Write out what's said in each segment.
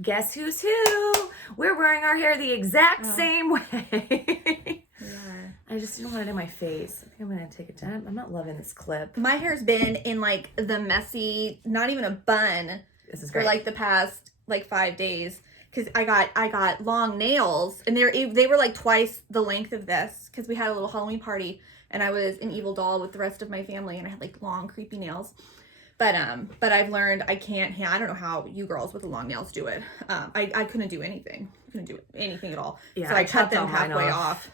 guess who's who? We're wearing our hair the exact same way. Yeah. I just didn't want it in my face. I think I'm gonna take it down. I'm not loving this clip. My hair's been in like the messy, not even a bun, This is for great. like the past like 5 days. Because I got long nails, and they were like twice the length of this. Because we had a little Halloween party, and I was an evil doll with the rest of my family, and I had like long creepy nails. But I've learned I can't. I don't know how you girls with the long nails do it. I couldn't do anything. Couldn't do anything at all. Yeah, so I cut them all mine halfway off.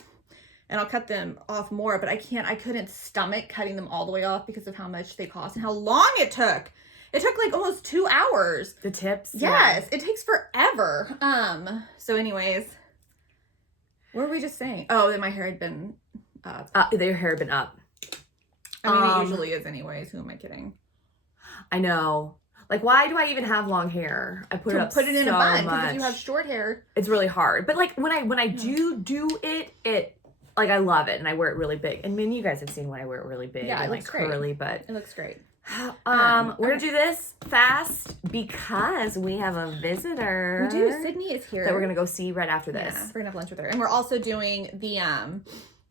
And I'll cut them off more, but I couldn't stomach cutting them all the way off because of how much they cost and how long it took. It took like almost 2 hours. The tips? Yes, it takes forever. So anyways, what were we just saying? Oh, that my hair had been up. Their hair had been up. I mean, it usually is anyways. Who am I kidding? I know. Like, why do I even have long hair? I put it in so a bun much. because if you have short hair, it's really hard. But like when I do it like I love it and I wear it really big. And I mean, you guys have seen when I wear it really big and like curly, but it looks great. We're gonna do this fast because we have a visitor. We do. Sydney is here That we're gonna go see right after this. Yeah, we're gonna have lunch with her, and we're also doing the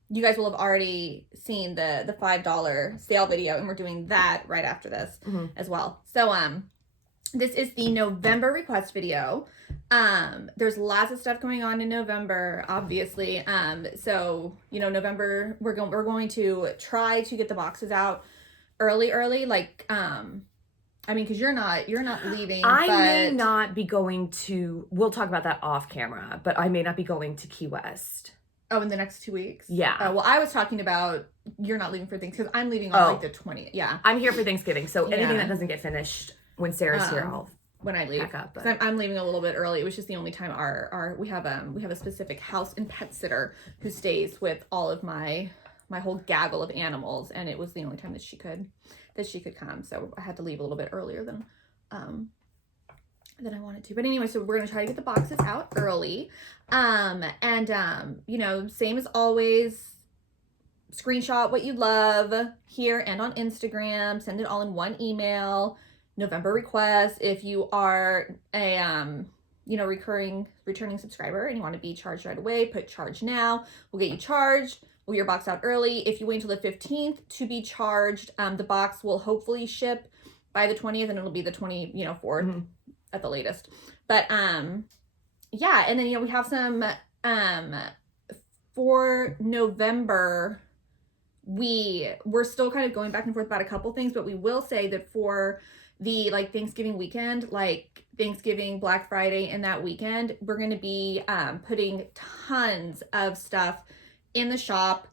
You guys will have already seen the $5 sale video, and we're doing that right after this as well. So this is the November request video. There's lots of stuff going on in November, obviously. So November we're going to try to get the boxes out early, like I mean, because you're not leaving. I may not be going to. We'll talk about that off camera, but I may not be going to Key West. Oh, in the next 2 weeks? Yeah. Well, I was talking about you're not leaving for things because I'm leaving on like the 20th. Yeah. I'm here for Thanksgiving, so anything that doesn't get finished when Sarah's here, I'll when I leave. pack up. But I'm leaving a little bit early. It was just the only time we have a specific house and pet sitter who stays with all of my whole gaggle of animals, and it was the only time that she could come. So I had to leave a little bit earlier than I wanted to. But anyway, so we're gonna try to get the boxes out early. Same as always, screenshot what you love here and on Instagram, send it all in one email. November request. If you are a returning subscriber and you want to be charged right away, put charge now. We'll get you charged. We'll get your box out early. If you wait until the 15th to be charged, the box will hopefully ship by the 20th, and it'll be the 24th at the latest. But and then we have some for November. We're still kind of going back and forth about a couple things, but we will say that for the Thanksgiving weekend, like Thanksgiving, Black Friday, and that weekend, we're going to be putting tons of stuff in the shop.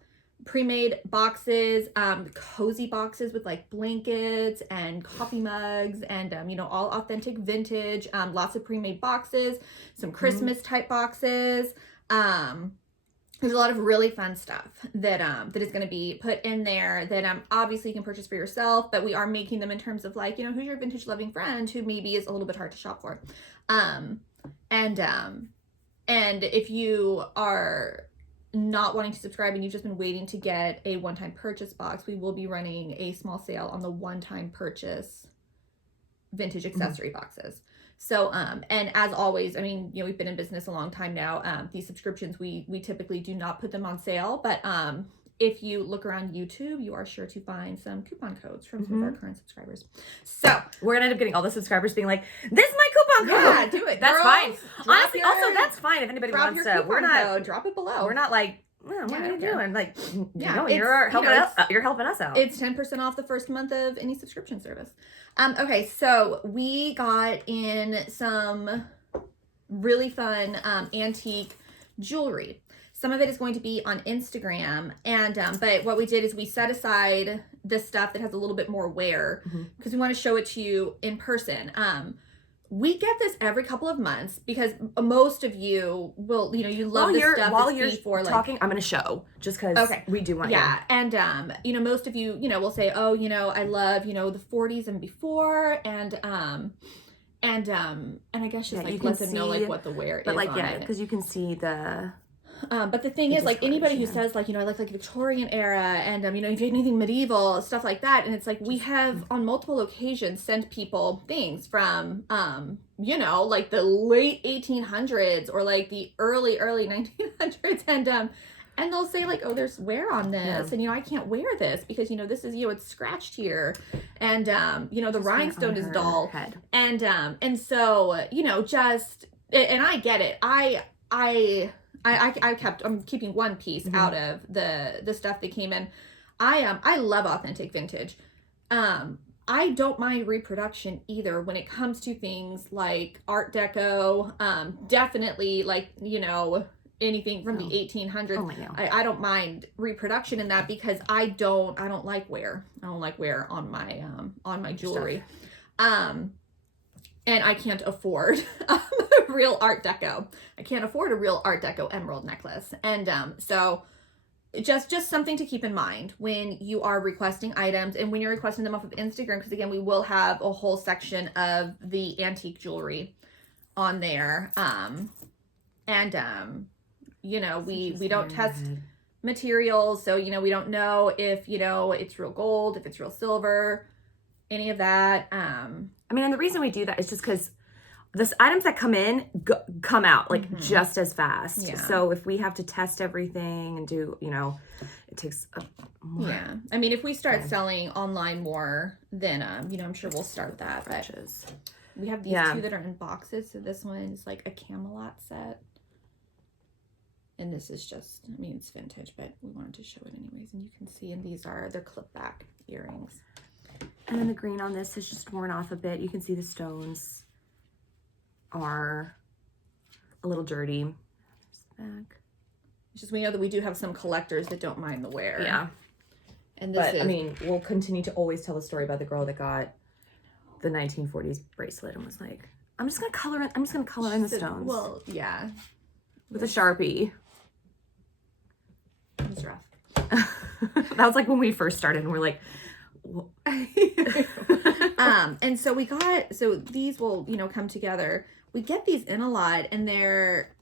Pre-made boxes, cozy boxes with blankets and coffee mugs and all authentic vintage, lots of pre-made boxes, some Christmas type boxes. There's a lot of really fun stuff that is going to be put in there that obviously you can purchase for yourself, but we are making them in terms of who's your vintage loving friend who maybe is a little bit hard to shop for. And if you are not wanting to subscribe and you've just been waiting to get a one-time purchase box, we will be running a small sale on the one-time purchase vintage accessory boxes. So, and as always, I mean, we've been in business a long time now. These subscriptions, we typically do not put them on sale, but if you look around YouTube, you are sure to find some coupon codes from some of our current subscribers. So we're gonna end up getting all the subscribers being like, "This is my coupon code." Yeah, do it. That's Girls, fine. Honestly, also that's fine if anybody wants to. We're not code, drop it below. We're not like, well, what are you doing? Like, you're helping us out. It's 10% off the first month of any subscription service. Okay, so we got in some really fun because jewelry. Some of it is going to be on Instagram, and but what we did is we set aside the stuff that has a little bit more wear because we want to show it to you in person. We get this every couple of months because most of you will, you love this stuff. While you're talking, I'm going to show just because we do want and most of you, will say, oh, I love, the 40s and before, and I guess just let them know what the wear is. But because you can see the But the thing is, like, anybody who says, like, I like Victorian era and, if you have anything medieval, stuff like that. And it's like, we have on multiple occasions sent people things from, like the late 1800s or like the early 1900s. And they'll say, like, oh, there's wear on this. And, I can't wear this because, this is, it's scratched here. And, the rhinestone is dull. Head. And so, and I get it. I'm keeping one piece out of the stuff that came in. I love authentic vintage. I don't mind reproduction either when it comes to things like Art Deco. Definitely like, anything from the 1800s. Oh, I don't mind reproduction in that because I don't like wear. I don't like wear on my jewelry. And I can't afford real Art Deco. I can't afford a real Art Deco emerald necklace. And so just something to keep in mind when you are requesting items and when you're requesting them off of Instagram, because again, we will have a whole section of the antique jewelry on there. We don't test materials, so we don't know if it's real gold, if it's real silver, any of that. And the reason we do that is just because the items that come in come out like just as fast. Yeah. So if we have to test everything and do, it takes more. Yeah. If we start selling online more, then I'm sure we'll start that. But we have these two that are in boxes. So this one is like a Camelot set. And this is just, it's vintage, but we wanted to show it anyways. And you can see, and they're clip back earrings. And then the green on this is just worn off a bit. You can see the stones are a little dirty. There's the back. It's just we know that we do have some collectors that don't mind the wear. Yeah. And this we'll continue to always tell the story about the girl that got the 1940s bracelet and was like, I'm just gonna color in the stones. Well, yeah. With a Sharpie. It was rough. That was like when we first started and we're like, and so these will, come together. We get these in a lot and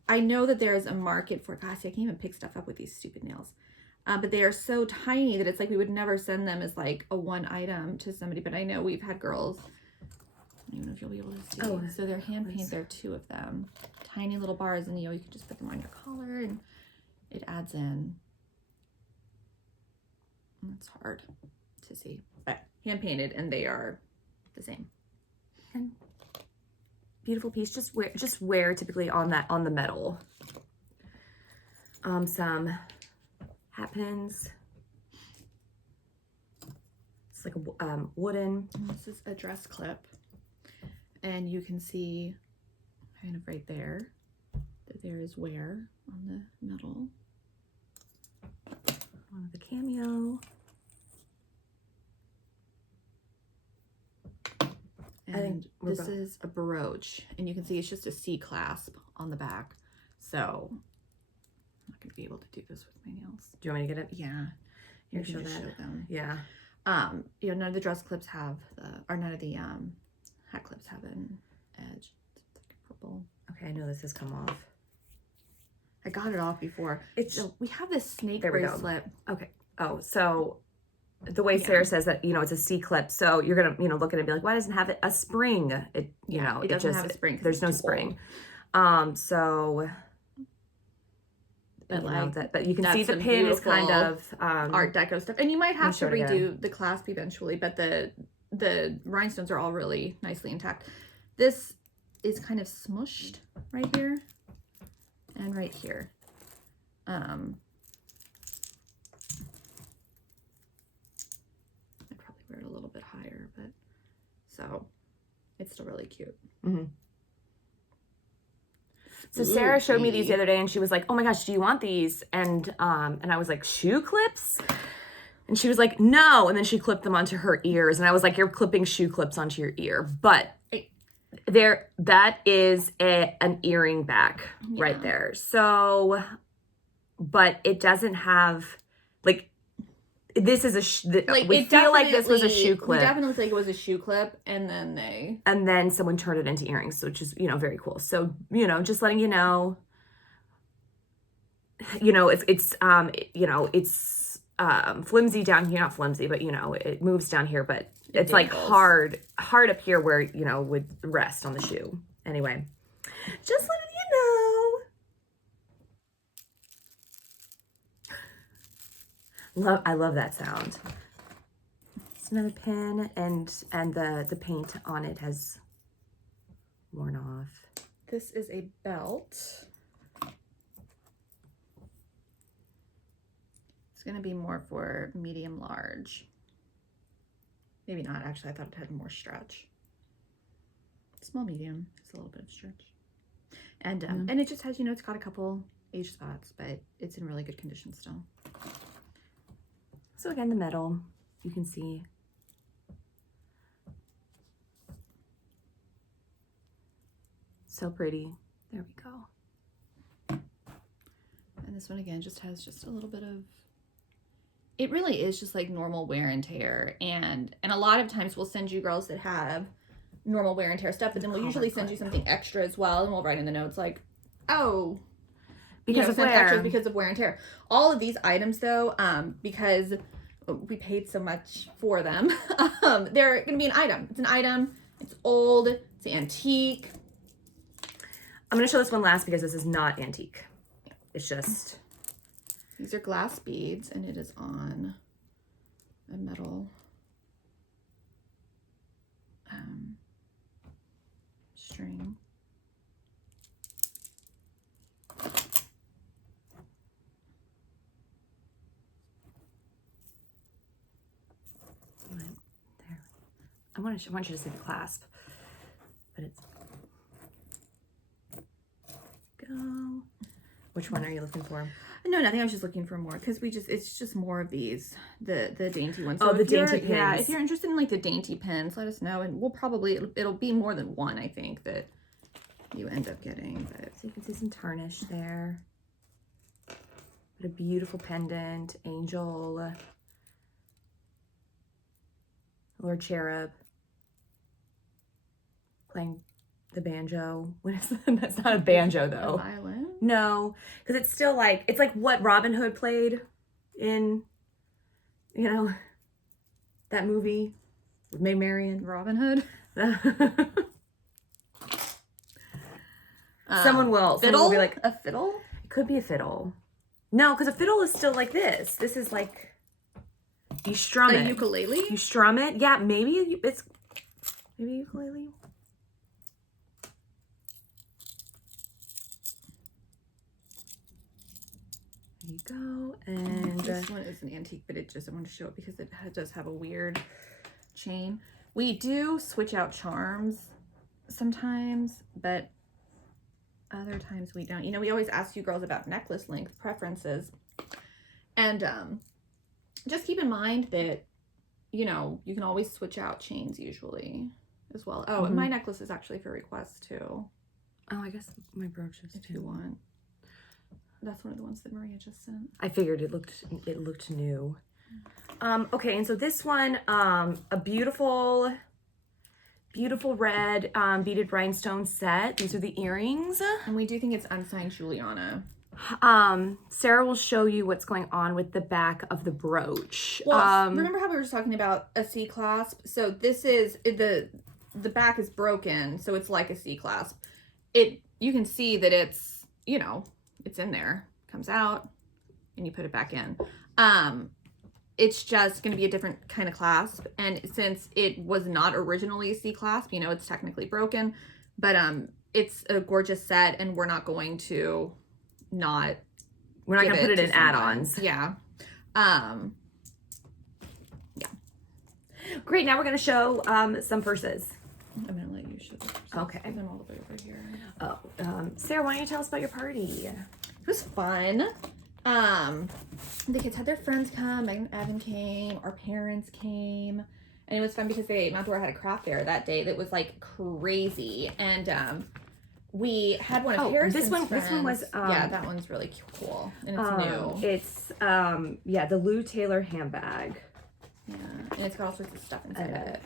I know that there's a market for, gosh, I can't even pick stuff up with these stupid nails. But they are so tiny that it's like we would never send them as like a one item to somebody. But I know we've had girls, I don't even know if you'll be able to see. Oh, so they're hand painted. There are two of them. Tiny little bars, and you can just put them on your collar and it adds in. It's hard to see, but hand painted, and they are the same. And beautiful piece. Just wear typically on the metal. Some hat pins. It's like a wooden. And this is a dress clip, and you can see kind of right there that there is wear on the metal. One with a cameo. And this is a brooch, and you can see it's just a C clasp on the back. So I'm not gonna be able to do this with my nails. Do you want me to get it? Yeah. Here, show them. Yeah. None of the dress clips have none of the hat clips have an edge. It's like a purple. Okay, I know this has come off. I got it off before. We have this snake bracelet. Okay. Oh, so the way Sarah says that, it's a C clip, so you're gonna, look at it and be like, why doesn't it have a spring? It doesn't have a spring. There's no spring. So, but you can see the pin is kind of Art Deco stuff, and you might have to redo the clasp eventually. But the rhinestones are all really nicely intact. This is kind of smushed right here and right here. Wear it a little bit higher, but so it's still really cute. Mm-hmm. So Sarah showed me these the other day, and she was like, "Oh my gosh, do you want these?" And I was like, "Shoe clips?" And she was like, "No." And then she clipped them onto her ears, and I was like, "You're clipping shoe clips onto your ear," but that is an earring back right there. So, but it doesn't have like. This is we feel like this was a shoe clip. We definitely think it was a shoe clip, and then someone turned it into earrings, which is very cool. So just letting you know. you know, it's flimsy down here, not flimsy, but you know, it moves down here, but it's like hard up here where, you know, would rest on the shoe. Anyway, just letting you know. I love that sound. It's another pin, and the paint on it has worn off. This is a belt. It's gonna be more for medium large. Maybe not, actually. I thought it had more stretch. Small, medium, just a little bit of stretch. And and it just has, you know, it's got a couple age spots, but it's in really good condition still. So again, the metal, you can see. So pretty. There we go. And this one again just has just a little bit of, it really is just like normal wear and tear. And a lot of times we'll send you girls that have normal wear and tear stuff, but then we'll usually send you something extra as well, and we'll write in the notes like, oh, because of wear. Because of wear and tear. All of these items though, because we paid so much for them, they're gonna be an item. It's an item, it's old, it's antique. I'm gonna show this one last because this is not antique. It's just, these are glass beads, and it is on a metal string. Right there. I want you to see the clasp, but it's go. Which one are you looking for? No, nothing. I was just looking for more because it's just more of these, the dainty ones. So the dainty pins. Yeah, if you're interested in like the dainty pins, let us know, and we'll probably, it'll be more than one, I think, that you end up getting. But so you can see some tarnish there. What a beautiful pendant, angel, Lord Cherub playing the banjo. What is that? That's not a banjo though. A violin? No, because it's still like, it's like what Robin Hood played in, you know, that movie with May Marian. Robin Hood? Someone will be like, a fiddle? It could be a fiddle. No, because a fiddle is still like this. This is like, you strum it. A ukulele? You strum it. Yeah, maybe it's maybe a ukulele. There you go. And this one is an antique, but I want to show it because it does have a weird chain. We do switch out charms sometimes, but other times we don't. You know, we always ask you girls about necklace length preferences, and just keep in mind that, you know, you can always switch out chains usually as well. Oh, and my necklace is actually for request too. Oh, I guess my brooch is if you want. That's one of the ones that Maria just sent. I figured it looked new. Okay, and so this one, a beautiful red beaded rhinestone set. These are the earrings. And we do think it's unsigned Juliana. Sarah will show you what's going on with the back of the brooch. Well, remember how we were just talking about a C clasp? So this is, the back is broken, so it's like a C clasp. You can see that it's, you know, it's in there, comes out, and you put it back in. It's just going to be a different kind of clasp, and since it was not originally a C clasp, you know, it's technically broken, but it's a gorgeous set, and we're not going to put it in add-ons. Yeah. Yeah. Great. Now we're going to show some purses. I'm going to let you show the purses. Okay. I've been all the way over here. Oh, Sarah, why don't you tell us about your party? It was fun. The kids had their friends come. Megan and Evan came. Our parents came. And it was fun because Mount Dora had a craft fair that day that was like crazy. And we had one of Harrison's friends. This one was yeah, that one's really cool. And it's new. It's yeah, the Lou Taylor handbag. Yeah. And it's got all sorts of stuff inside of it.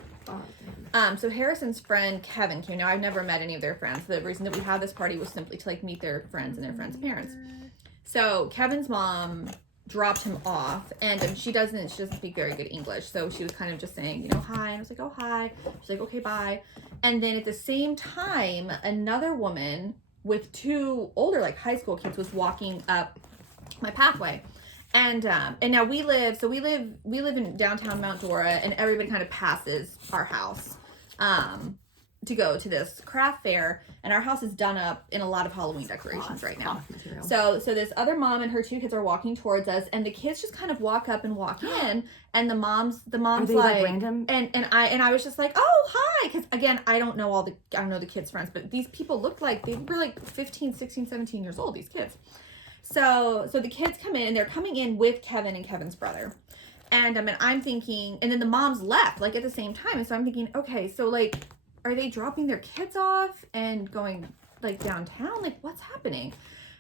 Oh, so Harrison's friend Kevin came. Now I've never met any of their friends. The reason that we had this party was simply to like meet their friends and their friends' parents. So Kevin's mom dropped him off, and she doesn't speak very good English, so she was kind of just saying, hi, and I was like, oh, hi. She's like, okay, bye. And then at the same time, another woman with 2 older, like, high school kids was walking up my pathway. And now we live in downtown Mount Dora, and everybody kind of passes our house to go to this craft fair, and our house is done up in a lot of Halloween decorations right now. So this other mom and her 2 kids are walking towards us, and the kids just kind of walk up and walk in, and the mom's like random? and I was just like, oh, hi, because again, I don't know the kids' friends, but these people looked like they were like 15, 16, 17 years old, these kids. So the kids come in, and they're coming in with Kevin and Kevin's brother. And I'm thinking, and then the moms left like at the same time. And so I'm thinking, okay, so like, are they dropping their kids off and going like downtown? Like, what's happening?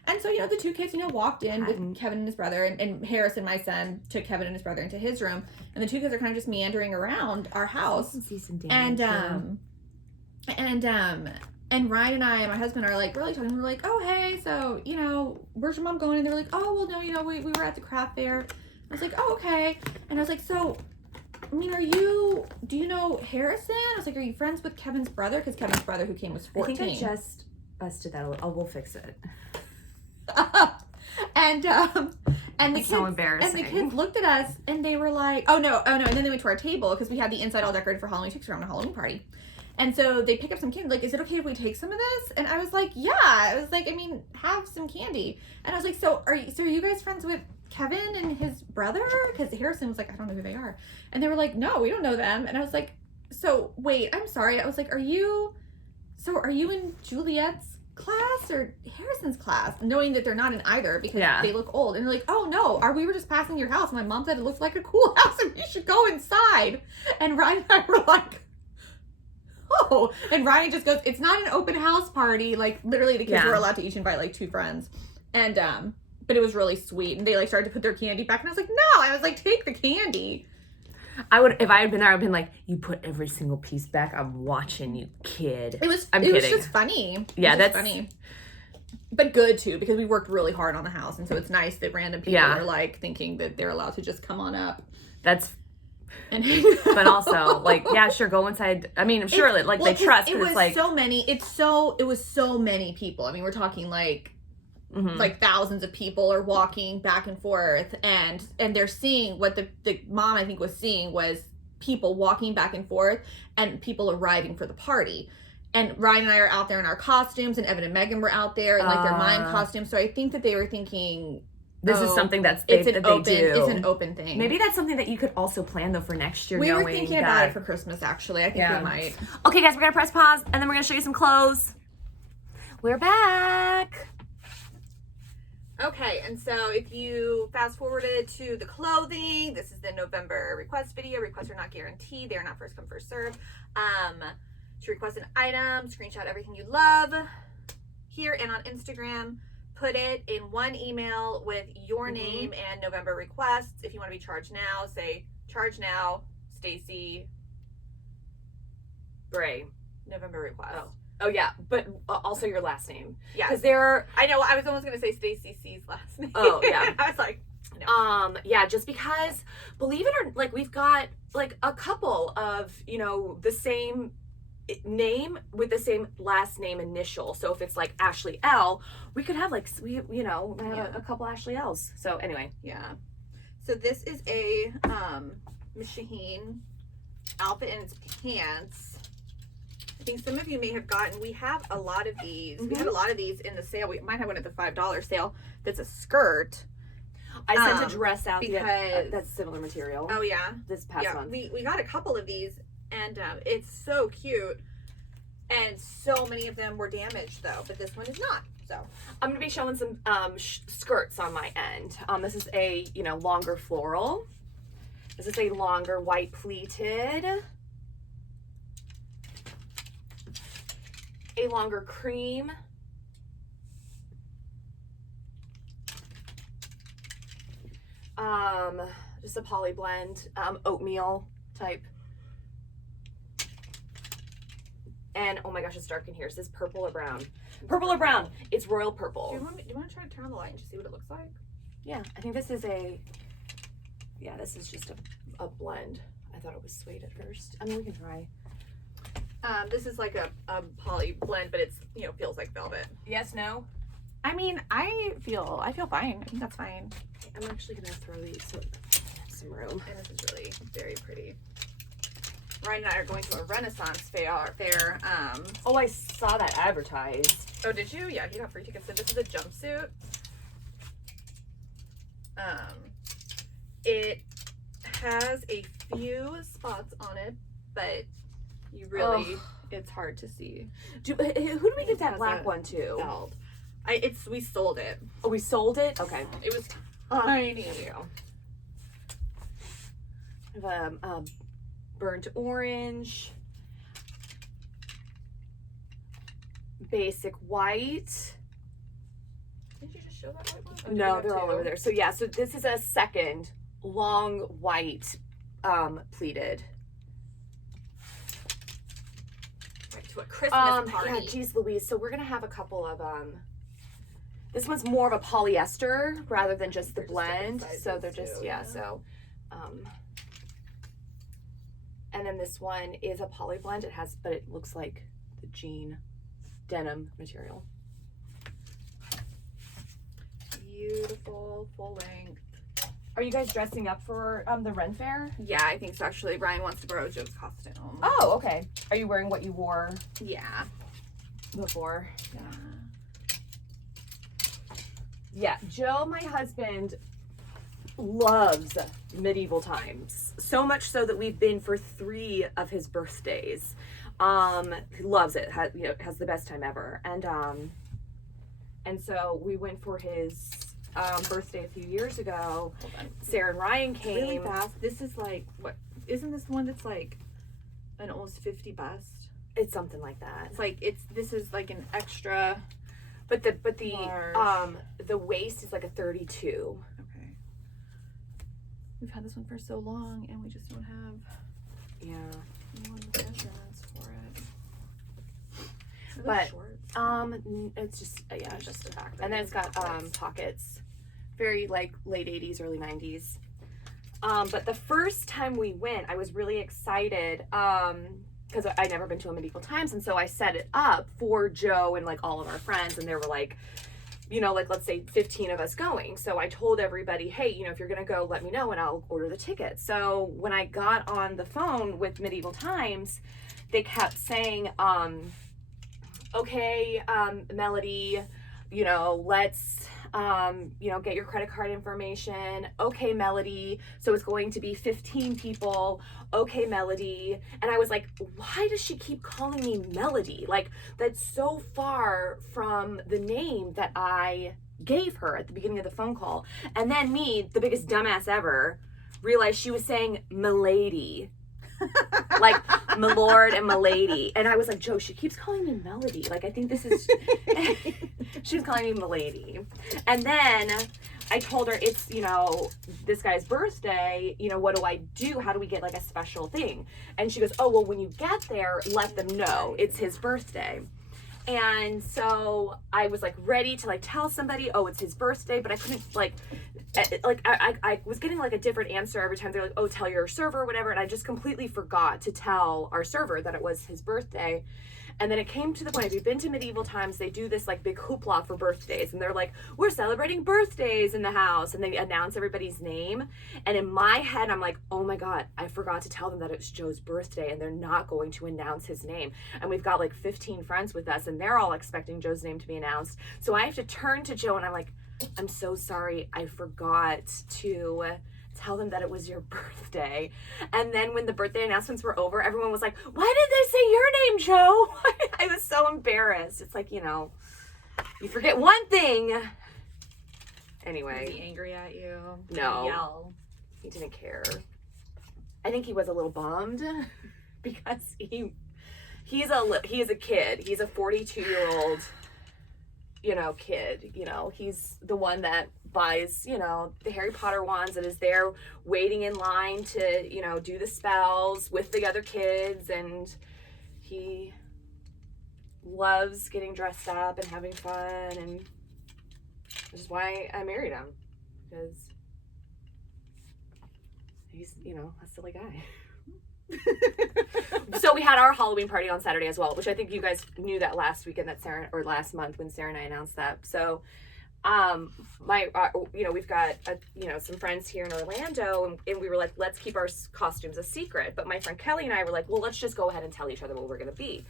And so, the 2 kids, walked in with Kevin and his brother, and Harrison, my son, took Kevin and his brother into his room. And the 2 kids are kind of just meandering around our house. And Ryan and I and my husband are like really talking. We're like, oh, hey, so, where's your mom going? And they're like, oh, well, no, we were at the craft fair. I was like, oh, okay. And I was like, so, do you know Harrison? I was like, are you friends with Kevin's brother? Because Kevin's brother who came was 14. I think I just busted that. Oh, we'll fix it. And the kids, so embarrassing. And the kids looked at us, and they were like, oh no. And then they went to our table, because we had the inside all decorated for Halloween. We took around a Halloween party. And so they pick up some candy, like, is it okay if we take some of this? And I was like, yeah. I was like, have some candy. And I was like, so are you guys friends with Kevin and his brother? Because Harrison was like, I don't know who they are. And they were like, no, we don't know them. And I was like, so wait, I'm sorry. I was like, are you in Juliet's class or Harrison's class? Knowing that they're not in either, because they look old. And they're like, oh no, we were just passing your house. My mom said it looks like a cool house and you should go inside. And Ryan and I were like, oh. And Ryan just goes, it's not an open house party. Like, literally the kids were allowed to each invite like 2 friends. And but it was really sweet, and they like started to put their candy back, and I was like, no. I was like, take the candy. If I had been there, I would have been like, you put every single piece back. I'm watching you, kid. It was just funny. Yeah, that's funny. But good too, because we worked really hard on the house, and so it's nice that random people are like thinking that they're allowed to just come on up. That's but also, like, yeah, sure, go inside. I'm sure they trust, but it's like it was so many people. We're talking like like thousands of people are walking back and forth, and they're seeing what the mom, I think, was seeing was people walking back and forth and people arriving for the party. And Ryan and I are out there in our costumes, and Evan and Megan were out there in like their mime costumes. So I think that they were thinking, this is something that they do. It's an open thing. Maybe that's something that you could also plan, though, for next year. We were thinking about it for Christmas, actually. I think we might. Okay, guys, we're going to press pause, and then we're going to show you some clothes. We're back. Okay, and so if you fast forwarded to the clothing, this is the November request video. Requests are not guaranteed. They are not first come, first serve. To request an item, screenshot everything you love here and on Instagram. Put it in one email with your name and November requests. If you want to be charged now, say charge now, Stacy Bray, November request. Oh yeah, but also your last name. Yeah, because there. I know. I was almost gonna say Stacy C's last name. Oh yeah, I was like, no. Yeah, just because, believe it or like, we've got like a couple of the same name with the same last name initial. So if it's like Ashley L, we could have like a couple Ashley L's. So anyway, yeah. So this is a Shaheen outfit and it's pants. I think some of you may have gotten, we have a lot of these. We had a lot of these in the sale. We might have one at the $5 sale that's a skirt. I sent a dress out because that's similar material. Oh yeah, this past month. We got a couple of these, and it's so cute. And so many of them were damaged though, but this one is not. So I'm gonna be showing some skirts on my end. This is a longer floral. This is a longer white pleated. A longer cream. Just a poly blend, oatmeal type. And oh my gosh, it's dark in here. Is this purple or brown? Purple or brown? It's royal purple. Do you want to try to turn on the light and just see what it looks like? Yeah, I think this is this is just a blend. I thought it was suede at first. I mean, we can try. This is like a poly blend, but it's, you know, feels like velvet. Yes, no? I mean, I feel fine. I think that's fine. I'm actually gonna throw these so some room. And this is really very pretty. Ryan and I are going to a Renaissance fair. Oh, I saw that advertised. Oh, did you? Yeah, he got free tickets. So this is a jumpsuit. It has a few spots on it, but you really, it's hard to see. Who do we give that black one to? Belt. We sold it. Oh, we sold it? Okay. It was tiny. I have a burnt orange, basic white. Did you just show that white one? Oh, No, they're all over there. So yeah, so this is a second long white pleated. Right, to a Christmas party. Yeah, geez Louise. So we're gonna have a couple of this one's more of a polyester rather than just the blend. So they're just so and then this one is a poly blend. But it looks like the jean denim material. Beautiful, full length. Are you guys dressing up for the Ren Fair? Yeah, I think so. Actually, Ryan wants to borrow Joe's costume. Oh, okay. Are you wearing what you wore Yeah. before? Yeah. Yeah, Joe, my husband, loves medieval times. So much so that we've been for 3 of his birthdays. He loves it. Has the best time ever. And so we went for his birthday a few years ago. Hold on. Sarah and Ryan came. Really fast. This is like, what? Isn't this the one that's like an almost 50 bust? It's something like that. It's like, this is like an extra. But the large. The waist is like a 32. Okay. We've had this one for so long and we just don't have measurements for it. But shorts? it's just Just the back. and then it's got pockets, very like late 80s, early 90s. But the first time we went, I was really excited because I'd never been to a medieval times, and so I set it up for Joe and like all of our friends, and there were like, like let's say 15 of us going. So I told everybody, hey, if you're gonna go, let me know and I'll order the tickets. So when I got on the phone with Medieval Times, they kept saying, okay, Melody, let's, get your credit card information. Okay, Melody. So it's going to be 15 people. Okay, Melody. And I was like, why does she keep calling me Melody? Like, that's so far from the name that I gave her at the beginning of the phone call. And then me, the biggest dumbass ever, realized she was saying Milady. Like Milord and Milady. And I was like, Joe, she keeps calling me Melody. Like, I think this is she was calling me Milady. And then I told her it's, this guy's birthday, what do I do? How do we get like a special thing? And she goes, oh, well, when you get there, let them know it's his birthday. And so I was like ready to like tell somebody, oh, it's his birthday, but I couldn't I was getting like a different answer every time. They're like, oh, tell your server or whatever. And I just completely forgot to tell our server that it was his birthday. And then it came to the point, if you've been to Medieval Times, they do this like big hoopla for birthdays. And they're like, we're celebrating birthdays in the house. And they announce everybody's name. And in my head, I'm like, oh my God, I forgot to tell them that it's Joe's birthday and they're not going to announce his name. And we've got like 15 friends with us and they're all expecting Joe's name to be announced. So I have to turn to Joe and I'm like, I'm so sorry, I forgot to tell them that it was your birthday. And then when the birthday announcements were over, everyone was like, why did they say your name, Joe? I was so embarrassed. It's like, you forget one thing. Anyway. Was he angry at you? No. Yell. He didn't care. I think he was a little bummed because he is a kid. He's a 42-year-old kid. He's the one that buys, the Harry Potter wands and is there waiting in line to, do the spells with the other kids. And he loves getting dressed up and having fun, and which is why I married him, because he's, you know, a silly guy. So we had our Halloween party on Saturday as well, which I think you guys knew that last weekend that Sarah, or last month when Sarah and I announced that. So you know, we've got you know, some friends here in Orlando, and we were like, let's keep our costumes a secret. But my friend Kelly and I were like, well, let's just go ahead and tell each other what we're gonna be.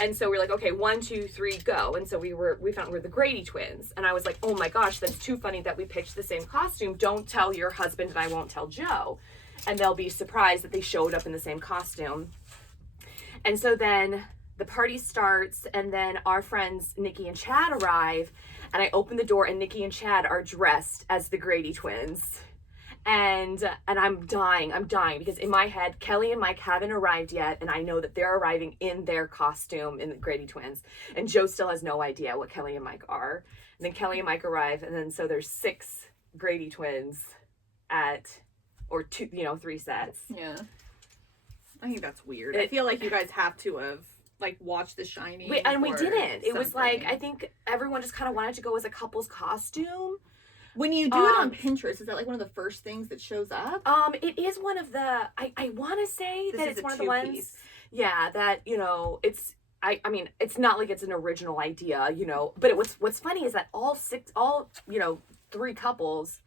And so we were like, okay, 1, 2, 3, go. And so we found we were the Grady twins, and I was like, oh my gosh, that's too funny that we picked the same costume. Don't tell your husband, and I won't tell Joe, and they'll be surprised that they showed up in the same costume. And so then the party starts, and then our friends Nikki and Chad arrive, and I open the door, and Nikki and Chad are dressed as the Grady twins. And I'm dying because in my head, Kelly and Mike haven't arrived yet, and I know that they're arriving in their costume, in the Grady twins, and Joe still has no idea what Kelly and Mike are. And then Kelly and Mike arrive, and then so there's 6 Grady twins or 2, you know, 3 sets. Yeah, I think that's weird. I feel like you guys have to have like watched The Shining. We didn't. It was like, I think everyone just kind of wanted to go as a couple's costume. When you do it on Pinterest, is that like one of the first things that shows up? It is one of the, I want to say that it's one of the ones, yeah, that, you know, it's, I mean, it's not like it's an original idea, you know, but what's funny is that all, you know, 3 couples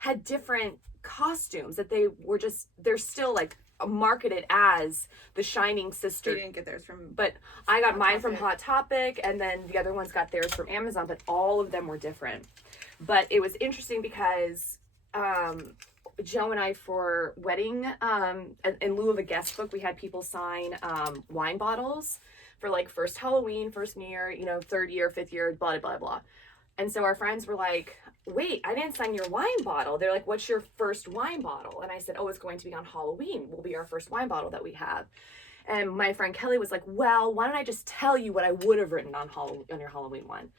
had different costumes that they're still like marketed as the Shining sister. You didn't get theirs from, but I got mine from Hot Topic, and then the other ones got theirs from Amazon, but all of them were different. But it was interesting because Joe and I, for wedding, in lieu of a guest book, we had people sign wine bottles for like first Halloween, first New Year, you know, 3rd year, 5th year, blah, blah, blah. And so our friends were like, wait, I didn't sign your wine bottle. They're like, what's your first wine bottle? And I said, oh, it's going to be on Halloween. Will be our first wine bottle that we have. And my friend Kelly was like, well, why don't I just tell you what I would have written on your Halloween one?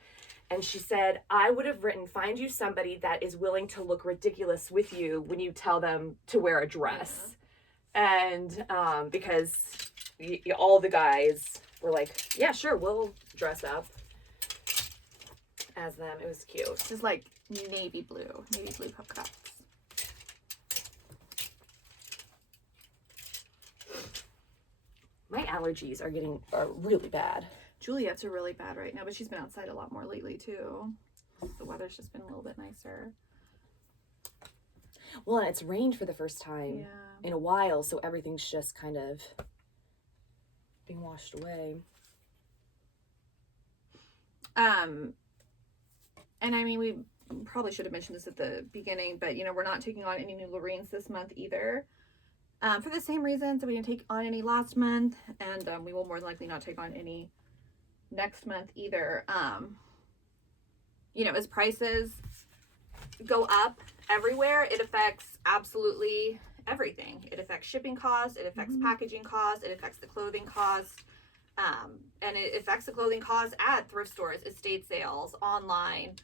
And she said, I would have written, find you somebody that is willing to look ridiculous with you when you tell them to wear a dress. Yeah. And because all the guys were like, yeah, sure, we'll dress up as them. It was cute. This is like navy blue polka dots. My allergies are really bad. Juliet's are really bad right now, but she's been outside a lot more lately too. The weather's just been a little bit nicer. Well, and it's rained for the first time in a while, so everything's just kind of being washed away. And I mean, we probably should have mentioned this at the beginning, but you know, we're not taking on any new Loreens this month either. For the same reasons that we didn't take on any last month, and we will more than likely not take on any next month either. You know, as prices go up everywhere, it affects absolutely everything. It affects shipping costs, it affects packaging costs, it affects the clothing cost, and it affects the clothing costs at thrift stores, estate sales, online.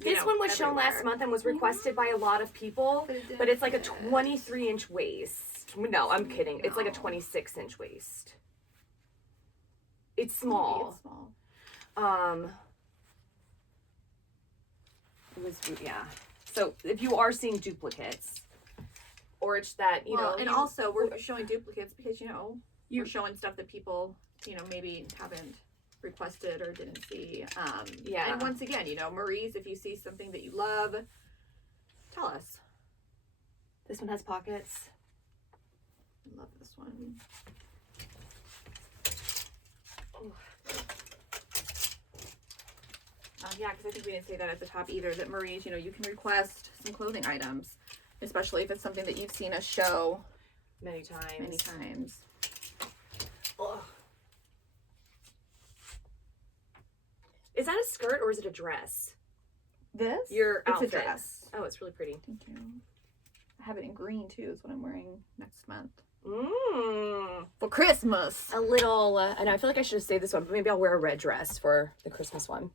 This one was shown last month and was requested by a lot of people, but it's like a 23-inch waist. No, I'm kidding. No. It's like a 26-inch waist. It's small. It's small. It was, yeah. So if you are seeing duplicates, or it's that, you know. And also we're showing duplicates because, you know, you're showing stuff that people, you know, maybe haven't requested or didn't see. Yeah. And once again, you know, Marie's, if you see something that you love, tell us. This one has pockets. I love this one. Yeah, because I think we didn't say that at the top either, that Marie's, you know, you can request some clothing items, especially if it's something that you've seen us show many times. Ugh. Is that a skirt or is it a dress? This? Your outfit. It's a dress. Oh, it's really pretty. Thank you. I have it in green too, is what I'm wearing next month. For Christmas. A little, and I feel like I should have saved this one, but maybe I'll wear a red dress for the Christmas one.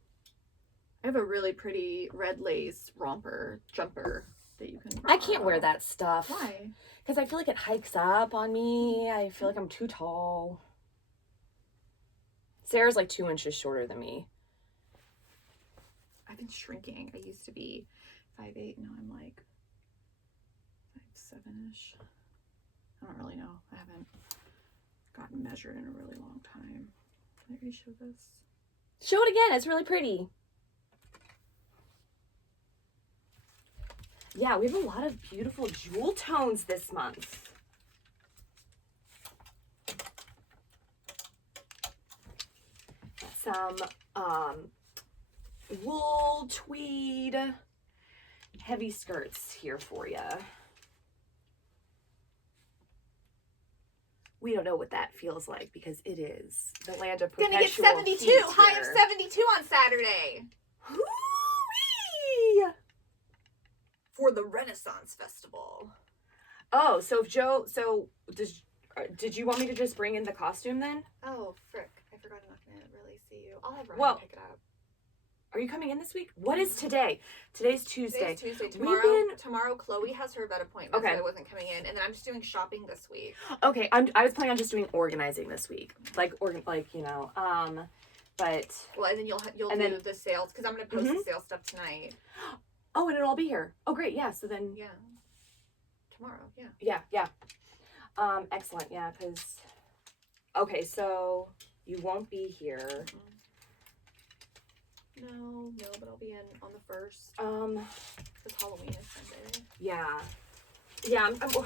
I have a really pretty red lace romper jumper that you can. I can't wear that stuff. Why? Because I feel like it hikes up on me. I feel like I'm too tall. Sarah's like 2 inches shorter than me. I've been shrinking. I used to be 5'8", now I'm like 5'7"-ish. I don't really know. I haven't gotten measured in a really long time. Can I re-show this? Show it again. It's really pretty. Yeah, we have a lot of beautiful jewel tones this month. Some wool, tweed, heavy skirts here for you. We don't know what that feels like because it is the land of perpetual Gonna get 72. heat High here. of 72 on Saturday. Hoo-wee! For the Renaissance Festival. Oh, so if Joe, did you want me to just bring in the costume then? Oh, frick. I forgot I'm not gonna really see you. I'll have Ryan Well, pick it up. Are you coming in this week? What is today? Today's Tuesday. Today's Tuesday. We've Tomorrow, Chloe has her vet appointment, Okay. so I wasn't coming in. And then I'm just doing shopping this week. Okay, I was planning on just doing organizing this week, but Well, and then you'll And do then- the sales, because I'm going to post the sales stuff tonight. oh, and it'll all be here. Oh, great, yeah. So then, Yeah. Tomorrow, yeah. yeah. Excellent, yeah. Because okay, so you won't be here. No, but I'll be in on the 1st. Because Halloween is Sunday. Yeah.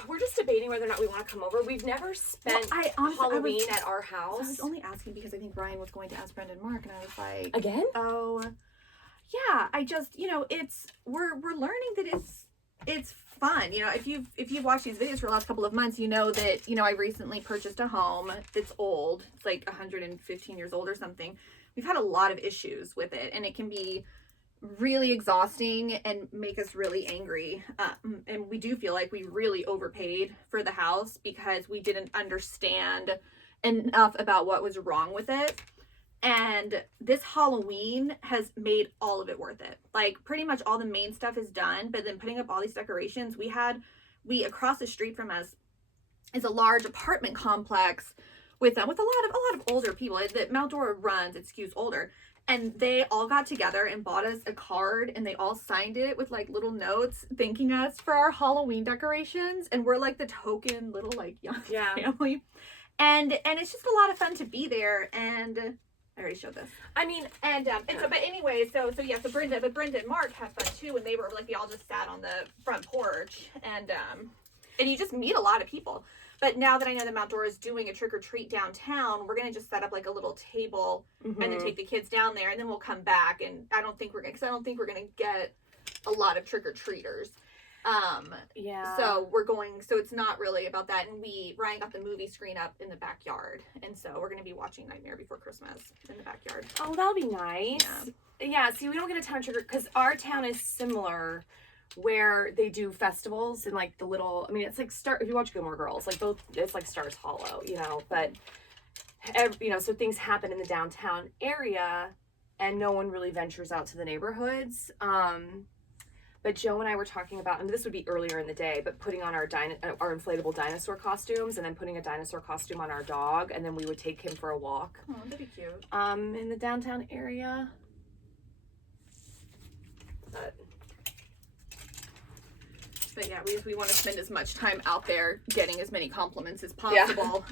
We're just debating whether or not we want to come over. We've never spent Halloween at our house. So I was only asking because I think Ryan was going to ask Brendan and Mark, and I was like, Again? oh, yeah. I just, we're learning that it's fun. If you've watched these videos for the last couple of months, you know that I recently purchased a home that's old. It's like 115 years old or something. We've had a lot of issues with it, and it can be really exhausting and make us really angry. And we do feel like we really overpaid for the house because we didn't understand enough about what was wrong with it. And this Halloween has made all of it worth it. Like, pretty much all the main stuff is done, but then putting up all these decorations, we across the street from us is a large apartment complex with a lot of older people that Mount Dora runs. It skews older, and they all got together and bought us a card, and they all signed it with like little notes thanking us for our Halloween decorations, and we're like the token little like young family, and it's just a lot of fun to be there. And I already showed this. I mean, but anyway, so Brenda and Mark had fun too, and they were like, we all just sat on the front porch, and you just meet a lot of people. But now that I know that Mount Dora is doing a trick-or-treat downtown, we're going to just set up like a little table and then take the kids down there, and then we'll come back. And I don't think we're going to get a lot of trick-or-treaters. So it's not really about that. And Ryan got the movie screen up in the backyard. And so we're going to be watching Nightmare Before Christmas in the backyard. Oh, that'll be nice. Yeah, see, we don't get a ton of trick, because our town is similar, where they do festivals and like the little, it's like if you watch Gilmore Girls, like it's like Stars Hollow, but so things happen in the downtown area and no one really ventures out to the neighborhoods. But Joe and I were talking about, and this would be earlier in the day, but putting on our inflatable dinosaur costumes, and then putting a dinosaur costume on our dog, and then we would take him for a walk. Oh, that'd be cute. In the downtown area. But yeah, we want to spend as much time out there getting as many compliments as possible,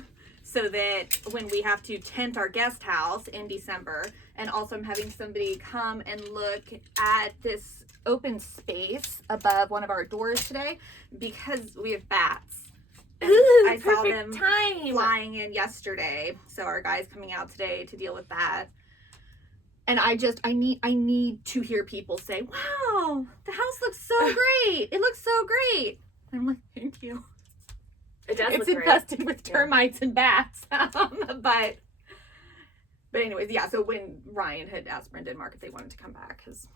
so that when we have to tent our guest house in December, and also I'm having somebody come and look at this open space above one of our doors today, because we have bats. Ooh, I saw them time. flying in yesterday, so our guy's coming out today to deal with that. And I need to hear people say, wow, the house looks so great. It looks so great. I'm like, thank you. It does look It's great. infested with termites and bats. But anyways, yeah, so when Ryan had asked Brenda and Mark if they wanted to come back, because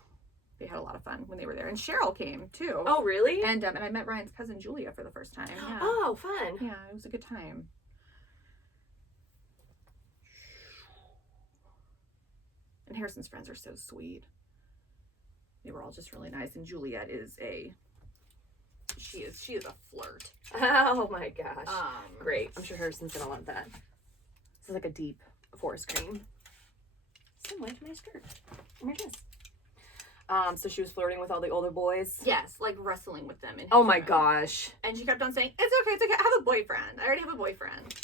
they had a lot of fun when they were there. And Cheryl came, too. Oh, really? And I met Ryan's cousin, Julia, for the first time. Yeah. Oh, fun. Yeah, it was a good time. And Harrison's friends are so sweet. They were all just really nice. And Juliet is she is a flirt. Oh my gosh. Great. I'm sure Harrison's gonna love that. This is like a deep forest cream. person went to my skirt. My dress. So she was flirting with all the older boys. Yes, like wrestling with them. Oh my gosh. And she kept on saying, it's okay, I have a boyfriend. I already have a boyfriend.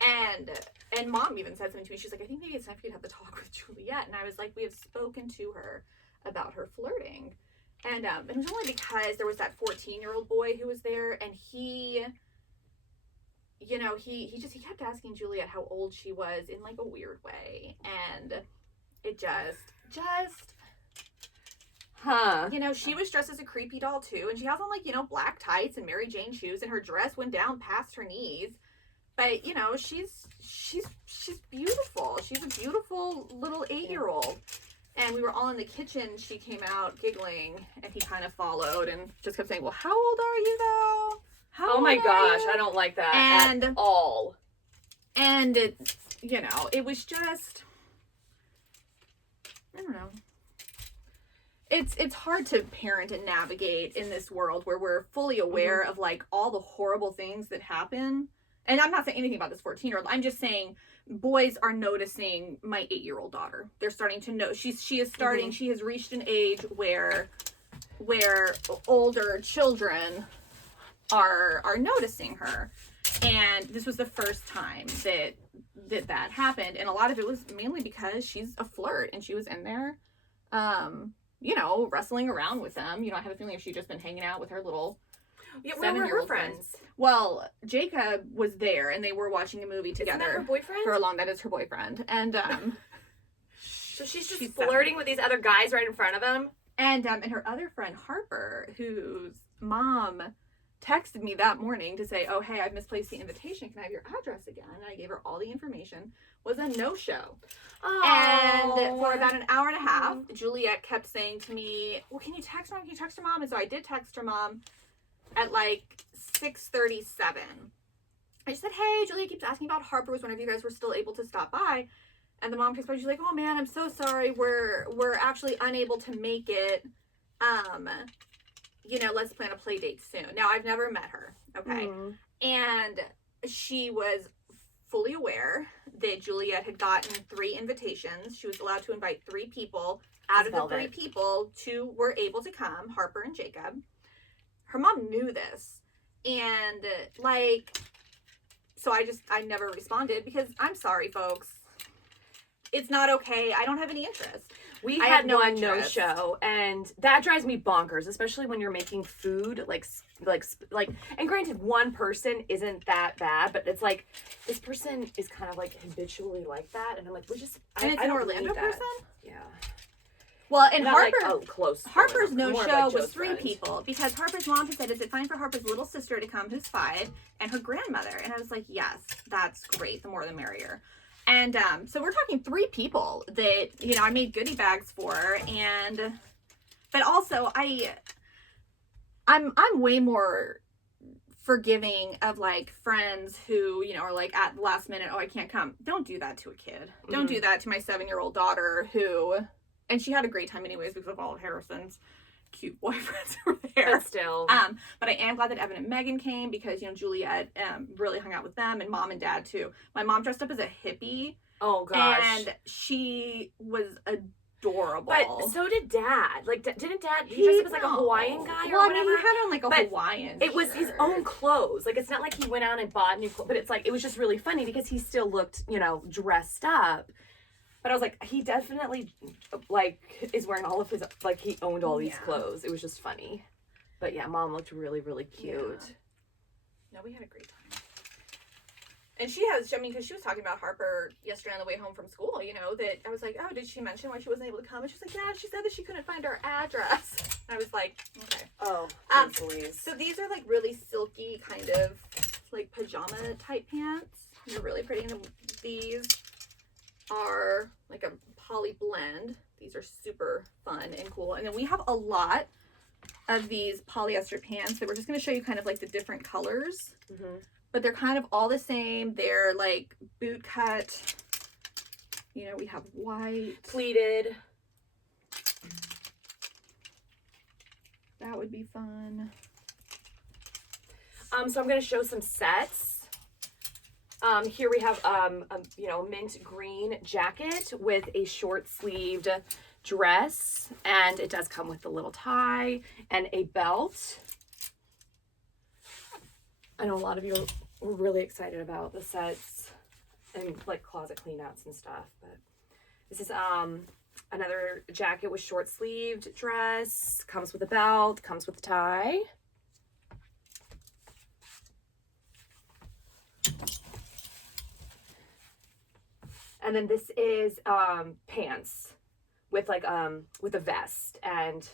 And mom even said something to me. She's like, I think maybe it's time for you to have the talk with Juliet. And I was like, we have spoken to her about her flirting. And it was only because there was that 14-year-old boy who was there, and he, you know, he kept asking Juliet how old she was in like a weird way. And it just you know, she was dressed as a creepy doll too, and she has on like, you know, black tights and Mary Jane shoes, and her dress went down past her knees. But you know, she's beautiful. She's a beautiful little 8-year-old. And we were all in the kitchen. She came out giggling, and he kind of followed and just kept saying, "Well, how old are you though? Oh my gosh, I don't like that at all." And it, you know, it was just, I don't know. It's hard to parent and navigate in this world where we're fully aware of like all the horrible things that happen. And I'm not saying anything about this 14-year-old. I'm just saying boys are noticing my 8-year-old daughter. They're starting to know. She is starting. She has reached an age where older children are noticing her. And this was the first time that happened. And a lot of it was mainly because she's a flirt, and she was in there, you know, wrestling around with them. You know, I have a feeling if she'd just been hanging out with her little where were her friends? Well, Jacob was there, and they were watching a movie together. Isn't that her boyfriend? For a long, that is her boyfriend. And so she's just flirting with these other guys right in front of him. And her other friend Harper, whose mom texted me that morning to say, "Oh, hey, I've misplaced the invitation. Can I have your address again?" And I gave her all the information. Was a no-show. Oh. And for about an hour and a half, Juliet kept saying to me, "Well, can you text mom? Can you text her mom?" And so I did text her mom at like 6:37. I just said, "Hey, Juliet keeps asking about Harper. Was one of you guys were still able to stop by?" And the mom texted me. She's like, "Oh man, I'm so sorry. We're actually unable to make it. You know, let's plan a play date soon." Now, I've never met her, okay? And she was fully aware that Juliet had gotten 3 invitations. She was allowed to invite 3 people. Out of the 3 people, 2 were able to come, Harper and Jacob. Her mom knew this. And, like, so I never responded because I'm sorry, folks. It's not okay. I don't have any interest. We had one no-show, and that drives me bonkers, especially when you're making food, like, and granted, one person isn't that bad, but it's like, this person is kind of like habitually like that, and I'm like, and it's an Orlando person? Yeah. Well, and Harper's no-show was 3 friend. People, because Harper's mom had said, "Is it fine for Harper's little sister to come, who's 5, and her grandmother?" And I was like, yes, that's great. The more the merrier. And so we're talking 3 people that, you know, I made goodie bags for, but also I'm way more forgiving of like friends who, you know, are like at the last minute, "Oh, I can't come." Don't do that to a kid. Don't do that to my 7-year-old daughter who, and she had a great time anyways because of all of Harrison's cute boyfriends who were there. But still. But I am glad that Evan and Megan came because, you know, Juliet really hung out with them, and mom and dad too. My mom dressed up as a hippie. Oh gosh. And she was adorable. But so did dad. Like, didn't dad, he dressed up as like a Hawaiian guy or whatever? I mean, he had on like a Hawaiian It was his own clothes. Like, it's not like he went out and bought new clothes, but it's like, it was just really funny because he still looked, you know, dressed up. But I was like, he definitely, like, is wearing all of his, like, he owned all these clothes. It was just funny. But yeah, mom looked really, really cute. No, we had a great time. And she has, I mean, because she was talking about Harper yesterday on the way home from school, you know, that I was like, "Oh, did she mention why she wasn't able to come?" And she was like, "Yeah, she said that she couldn't find our address." And I was like, okay. Oh, please. So these are like really silky kind of like pajama type pants. They're really pretty. And these are like a poly blend. These are super fun and cool. And then we have a lot of these polyester pants that we're just going to show you kind of like the different colors. But they're kind of all the same. They're like boot cut. You know, we have white. Pleated. That would be fun. So I'm going to show some sets. Here we have a mint green jacket with a short sleeved dress, and it does come with the little tie and a belt. I know a lot of you were really excited about the sets and like closet cleanouts and stuff, but this is another jacket with short sleeved dress, comes with a belt, comes with a tie. And then this is pants with like with a vest and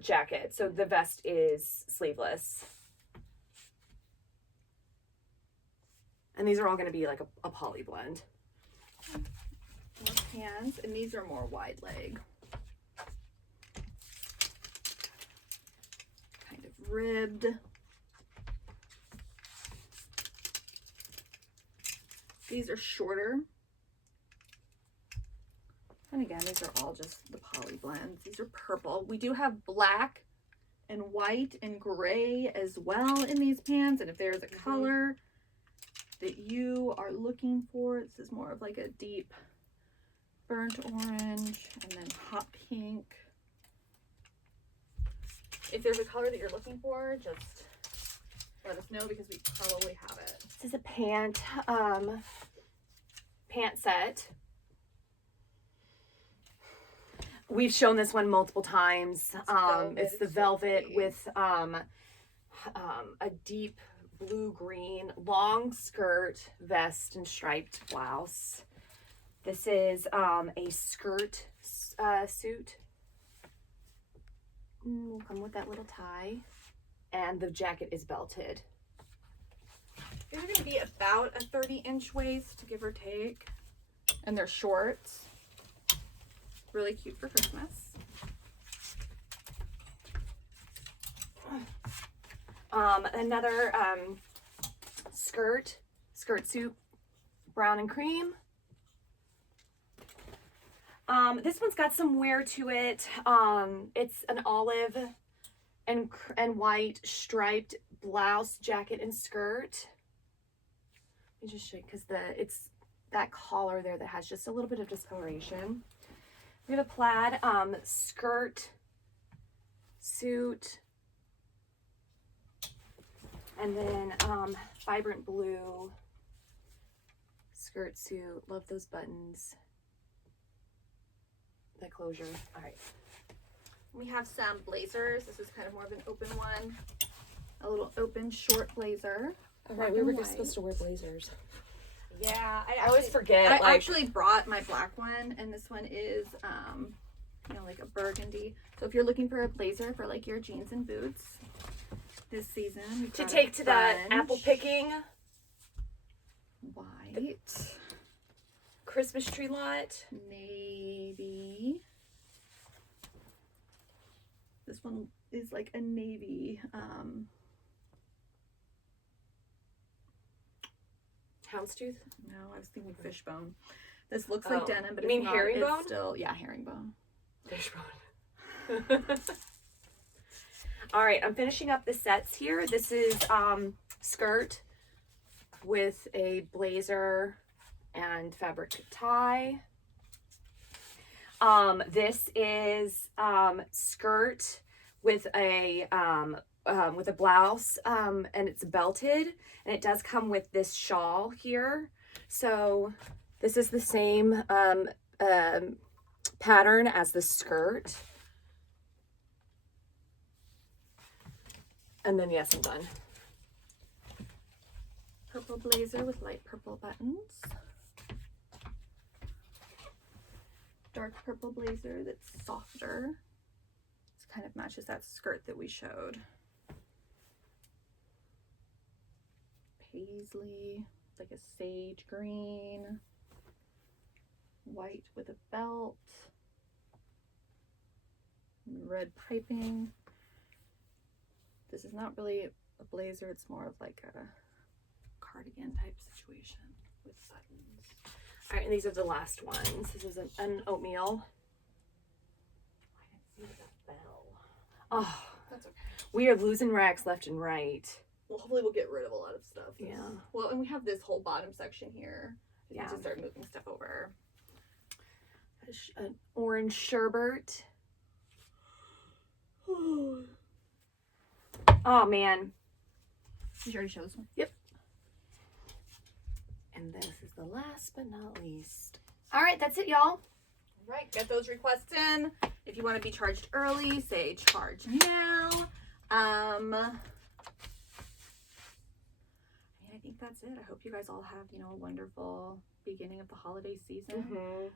jacket. So the vest is sleeveless. And these are all going to be like a poly blend. More pants, and these are more wide leg. Kind of ribbed. These are shorter. And again, these are all just the poly blends. These are purple. We do have black and white and gray as well in these pants. And if there's a color that you are looking for, this is more of like a deep burnt orange and then hot pink. If there's a color that you're looking for, just let us know because we probably have it. This is a pant set. We've shown this one multiple times. It's the velvet with a deep blue-green long skirt, vest, and striped blouse. This is a skirt suit. Will come with that little tie, and the jacket is belted. These are going to be about a 30-inch waist, give or take, and they're shorts. Really cute for Christmas. Another skirt suit, brown and cream. This one's got some wear to it. It's an olive and white striped blouse, jacket, and skirt. Let me just show you because it's that collar there that has just a little bit of discoloration. We have a plaid skirt suit. And then vibrant blue skirt suit. Love those buttons. The closure. All right. We have some blazers. This is kind of more of an open one. A little open short blazer. All right, we were just supposed to wear blazers. Yeah, I always forget. I actually brought my black one, and this one is, like a burgundy. So if you're looking for a blazer for like your jeans and boots this season, to take to that apple picking, white, Christmas tree lot, navy. This one is like a navy. Houndstooth? No, I was thinking fishbone. This looks like denim, but you mean herringbone? It's still, yeah, herringbone. Fishbone. All right, I'm finishing up the sets here. This is skirt with a blazer and fabric tie. This is skirt with a blouse, and it's belted, and it does come with this shawl here. So this is the same pattern as the skirt. And then yes, I'm done. Purple blazer with light purple buttons. Dark purple blazer that's softer. This kind of matches that skirt that we showed. Paisley, like a sage green. White with a belt. Red piping. This is not really a blazer, it's more of like a cardigan type situation with buttons. All right, and these are the last ones. This is an oatmeal. I didn't see that bell. Oh, That's okay. We are losing racks left and right. Well, hopefully we'll get rid of a lot of stuff. Yeah. Well, and we have this whole bottom section here. We Yeah. need to start moving stuff over. An orange sherbet. Oh man. Did you already show this one? Yep. And this is the last but not least. All right, that's it, y'all. Right, get those requests in. If you want to be charged early, say charge now. I think that's it. I hope you guys all have, a wonderful beginning of the holiday season. Mm-hmm.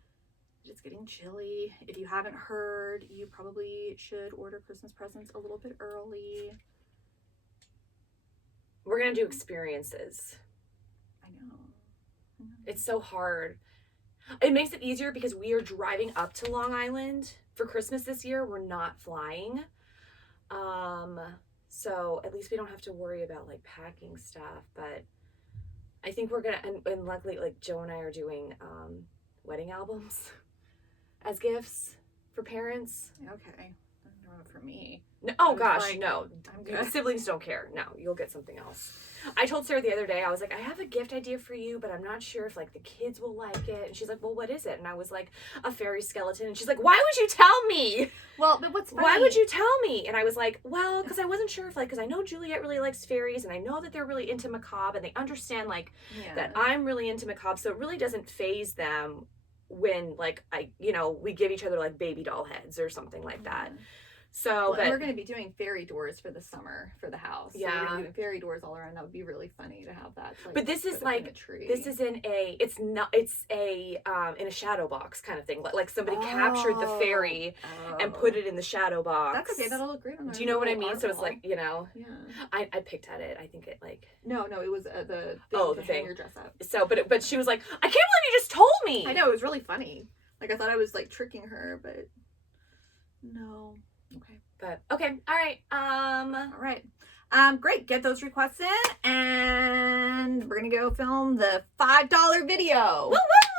It's getting chilly. If you haven't heard, you probably should order Christmas presents a little bit early. We're gonna do experiences. I know. It's so hard. It makes it easier because we are driving up to Long Island for Christmas this year. We're not flying. So at least we don't have to worry about like packing stuff, but I think we're gonna, and luckily like Joe and I are doing wedding albums as gifts for parents. Okay. No, for me. No, oh was gosh, like, no. I'm good. Siblings don't care. No, you'll get something else. I told Sarah the other day, I was like, I have a gift idea for you, but I'm not sure if like the kids will like it. And she's like, well, what is it? And I was like, a fairy skeleton. And she's like, why would you tell me? Well, but what's funny? Why would you tell me? And I was like, well, because I wasn't sure if like, because I know Juliet really likes fairies and I know that they're really into macabre and they understand like that I'm really into macabre. So it really doesn't faze them when like we give each other like baby doll heads or something like that. So and we're going to be doing fairy doors for the summer for the house. Yeah. So we're going to do fairy doors all around. That would be really funny to have that. To, like, but this is like, this is in a in a shadow box kind of thing. Like somebody captured the fairy and put it in the shadow box. That's okay. That'll look great on. Do you know what I mean? So it's like, Yeah. I picked at it. I think it like. No, it was the thing to thing. hang your dress up. So, but she was like, I can't believe you just told me. I know, it was really funny. Like I thought I was like tricking her, but no. Okay. But okay. All right. All right. Great. Get those requests in, and we're gonna go film the $5 video. Woo woo!